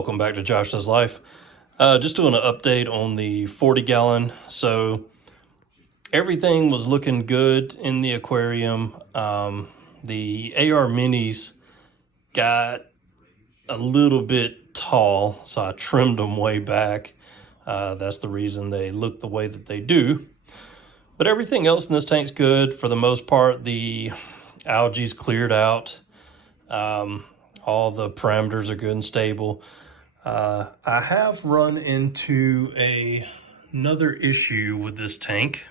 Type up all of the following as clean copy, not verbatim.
Welcome back to Josh Does Life. Just doing an update on the 40 gallon. So everything was looking good in the aquarium. The AR minis got a little bit tall, so I trimmed them way back. That's the reason they look the way that they do. But everything else in this tank's good. For the most part, the algae's cleared out. All the parameters are good and stable. I have run into another issue with this tank,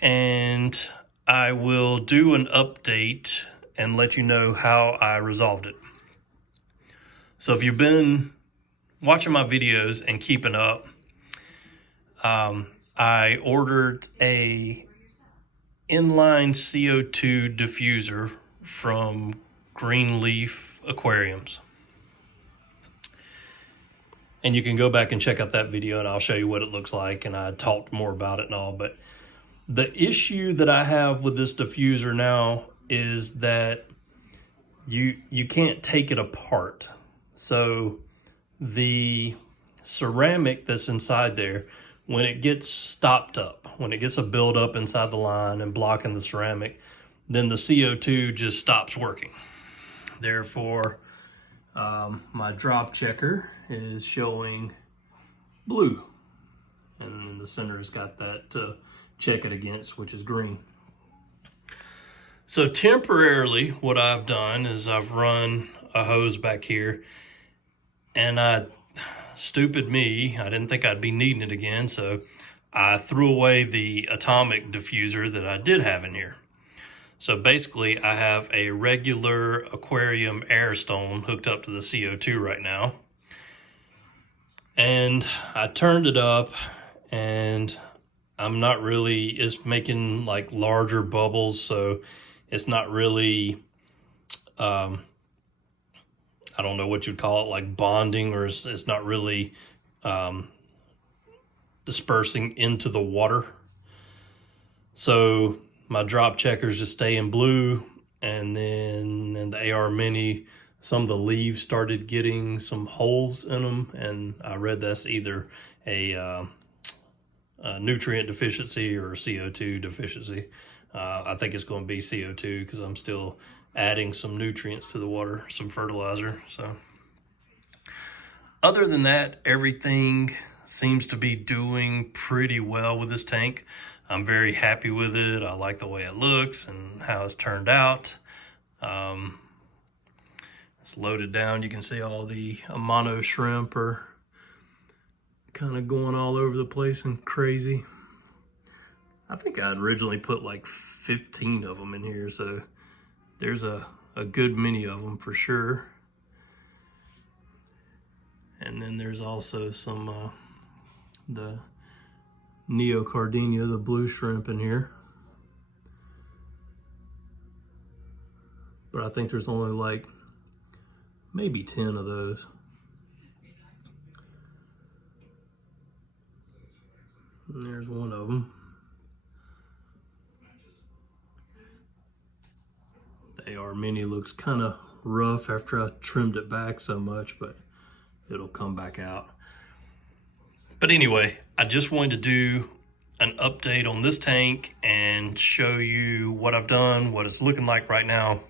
and I will do an update and let you know how I resolved it. So if you've been watching my videos and keeping up, I ordered a inline CO2 diffuser from Greenleaf Aquariums. And you can go back and check out that video and I'll show you what it looks like, and I talked more about it and all. But the issue that I have with this diffuser now is that you can't take it apart. So the ceramic that's inside there, when it gets stopped up, when it gets a buildup inside the line and blocking the ceramic, then the CO2 just stops working. Therefore, my drop checker is showing blue, and in the center has got that to check it against, which is green. So temporarily, what I've done is I've run a hose back here, and stupid me, I didn't think I'd be needing it again, so I threw away the atomic diffuser that I did have in here. So basically, I have a regular aquarium air stone hooked up to the CO2 right now. And I turned it up, and it's making like larger bubbles, so it's not really, I don't know what you'd call it, like bonding, or it's not really dispersing into the water. So my drop checkers just stay in blue, and then in the AR Mini, some of the leaves started getting some holes in them, and I read that's either a nutrient deficiency or a CO2 deficiency. I think it's going to be CO2 because I'm still adding some nutrients to the water, some fertilizer. So other than that, everything seems to be doing pretty well with this tank. I'm very happy with it. I like the way it looks and how it's turned out. It's loaded down. You can see all the Amano shrimp are kind of going all over the place and crazy. I think I originally put like 15 of them in here, so there's a good many of them for sure. And then there's also some the Neocardinia, the blue shrimp, in here. But I think there's only like maybe 10 of those. And there's one of them. The AR Mini looks kind of rough after I trimmed it back so much, but it'll come back out. But anyway, I just wanted to do an update on this tank and show you what I've done, what it's looking like right now,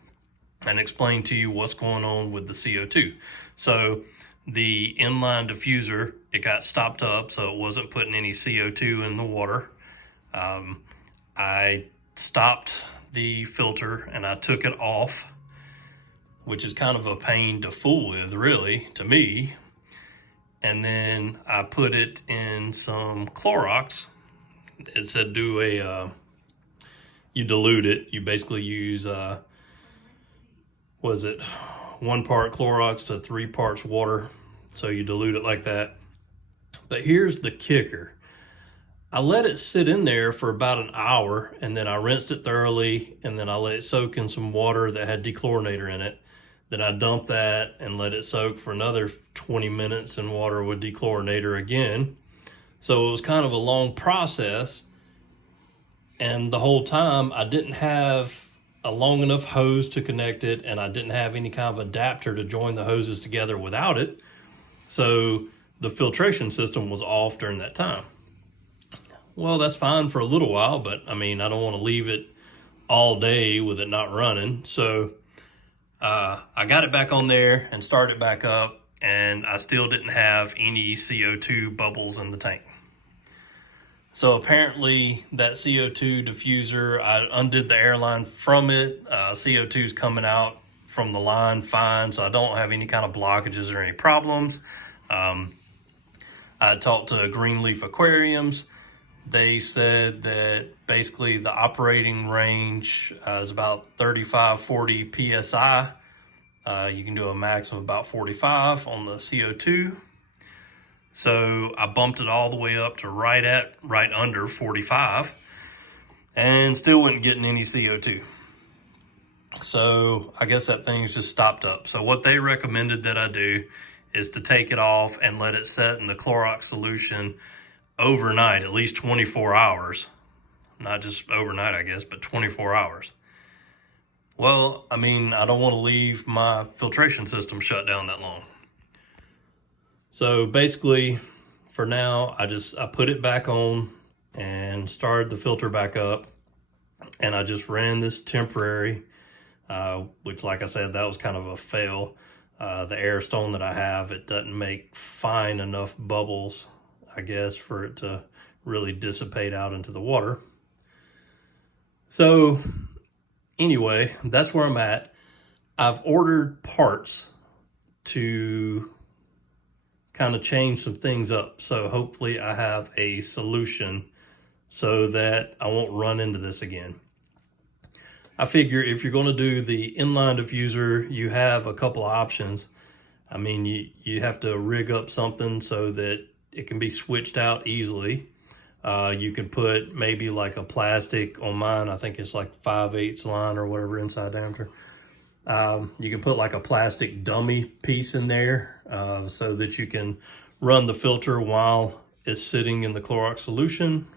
and explain to you what's going on with the CO2. So the inline diffuser, it got stopped up, so it wasn't putting any CO2 in the water. I stopped the filter and I took it off, which is kind of a pain to fool with, really, to me. And then I put it in some Clorox. It said you dilute it. You basically use, 1 part Clorox to 3 parts water. So you dilute it like that. But here's the kicker. I let it sit in there for about an hour, and then I rinsed it thoroughly, and then I let it soak in some water that had dechlorinator in it. Then I dumped that and let it soak for another 20 minutes in water with dechlorinator again. So it was kind of a long process. And the whole time I didn't have a long enough hose to connect it, and I didn't have any kind of adapter to join the hoses together without it. So the filtration system was off during that time. Well, that's fine for a little while, but I mean, I don't want to leave it all day with it not running. So I got it back on there and started it back up, and I still didn't have any CO2 bubbles in the tank. So apparently that CO2 diffuser, I undid the air line from it. CO2 is coming out from the line fine, so I don't have any kind of blockages or any problems. I talked to Greenleaf Aquariums. They said that basically the operating range is about 35, 40 PSI. You can do a max of about 45 on the CO2. So I bumped it all the way up to right under 45 and still wasn't getting any CO2. So I guess that thing's just stopped up. So what they recommended that I do is to take it off and let it set in the Clorox solution overnight, at least 24 hours. Not just overnight, I guess, but 24 hours. Well, I mean, I don't want to leave my filtration system shut down that long. So basically, for now, I put it back on and started the filter back up. And I just ran this temporary, which, like I said, that was kind of a fail. The air stone that I have, it doesn't make fine enough bubbles, I guess, for it to really dissipate out into the water. So anyway, that's where I'm at. I've ordered parts to kind of change some things up. So hopefully I have a solution so that I won't run into this again. I figure if you're going to do the inline diffuser, you have a couple of options. I mean, you have to rig up something so that it can be switched out easily. You can put maybe like a plastic on mine. I think it's like 5/8 line or whatever inside diameter. You can put like a plastic dummy piece in there so that you can run the filter while it's sitting in the Clorox solution.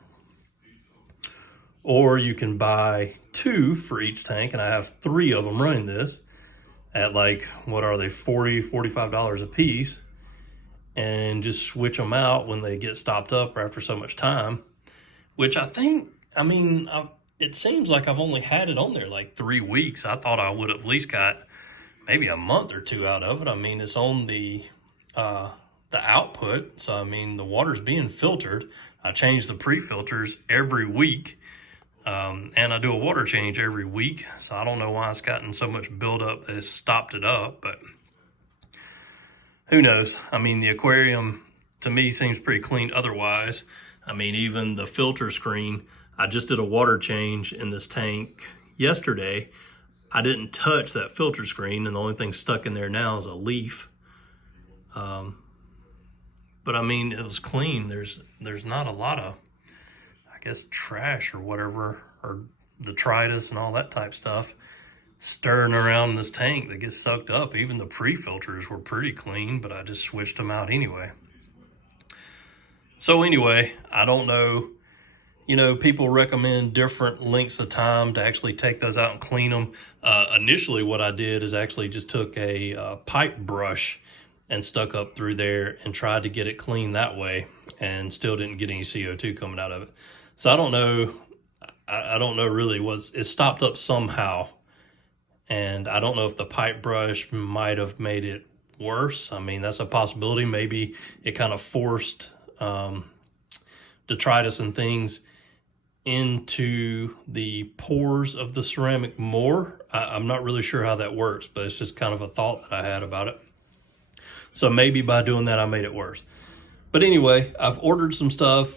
Or you can buy 2 for each tank, and I have 3 of them running this at like, what are they, $40, $45 a piece, and just switch them out when they get stopped up or after so much time, which I think, I mean, it seems like I've only had it on there like 3 weeks. I thought I would have at least got maybe a month or 2 out of it. I mean, it's on the output, so I mean, the water's being filtered. I change the pre-filters every week. And I do a water change every week, so I don't know why it's gotten so much buildup that it's stopped it up, but who knows? I mean, the aquarium, to me, seems pretty clean otherwise. I mean, even the filter screen, I just did a water change in this tank yesterday. I didn't touch that filter screen, and the only thing stuck in there now is a leaf. But I mean, it was clean. There's not a lot of, I guess, trash or whatever, or detritus and all that type stuff stirring around in this tank that gets sucked up. Even the pre-filters were pretty clean, but I just switched them out anyway. So anyway, I don't know, you know, people recommend different lengths of time to actually take those out and clean them. Initially what I did is actually just took a pipe brush and stuck up through there and tried to get it clean that way, and still didn't get any CO2 coming out of it. So I don't know. I don't know really. It stopped up somehow, and I don't know if the pipe brush might have made it worse. I mean, that's a possibility. Maybe it kind of forced detritus and things into the pores of the ceramic more. I'm not really sure how that works, but it's just kind of a thought that I had about it. So maybe by doing that, I made it worse. But anyway, I've ordered some stuff.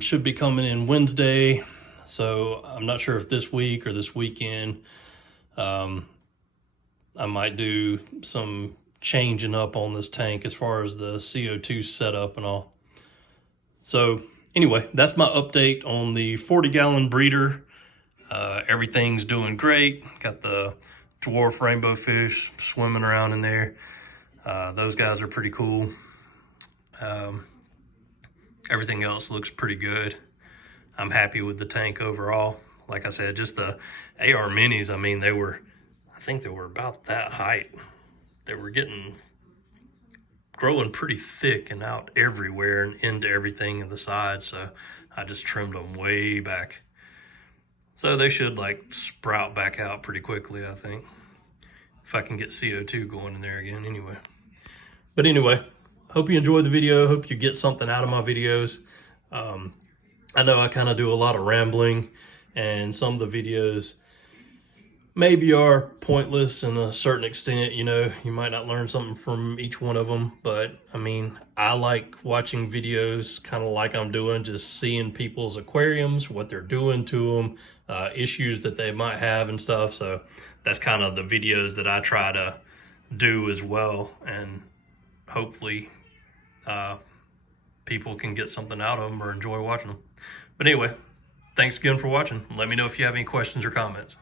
Should be coming in Wednesday. So I'm not sure if this week or this weekend, I might do some changing up on this tank as far as the CO2 setup and all. So anyway, that's my update on the 40-gallon breeder. Everything's doing great. Got the dwarf rainbow fish swimming around in there. Those guys are pretty cool. Everything else looks pretty good. I'm happy with the tank overall. like I said, just the AR minis, I mean, I think they were about that height. They were growing pretty thick and out everywhere and into everything in the sides. So I just trimmed them way back. So they should like sprout back out pretty quickly, I think. If I can get CO2 going in there again anyway. But anyway, hope you enjoyed the video. Hope you get something out of my videos. I know I kind of do a lot of rambling, and some of the videos maybe are pointless in a certain extent. You know, you might not learn something from each one of them, but I mean, I like watching videos kind of like I'm doing, just seeing people's aquariums, what they're doing to them, issues that they might have and stuff. So that's kind of the videos that I try to do as well, and hopefully people can get something out of them or enjoy watching them. But anyway, thanks again for watching. Let me know if you have any questions or comments.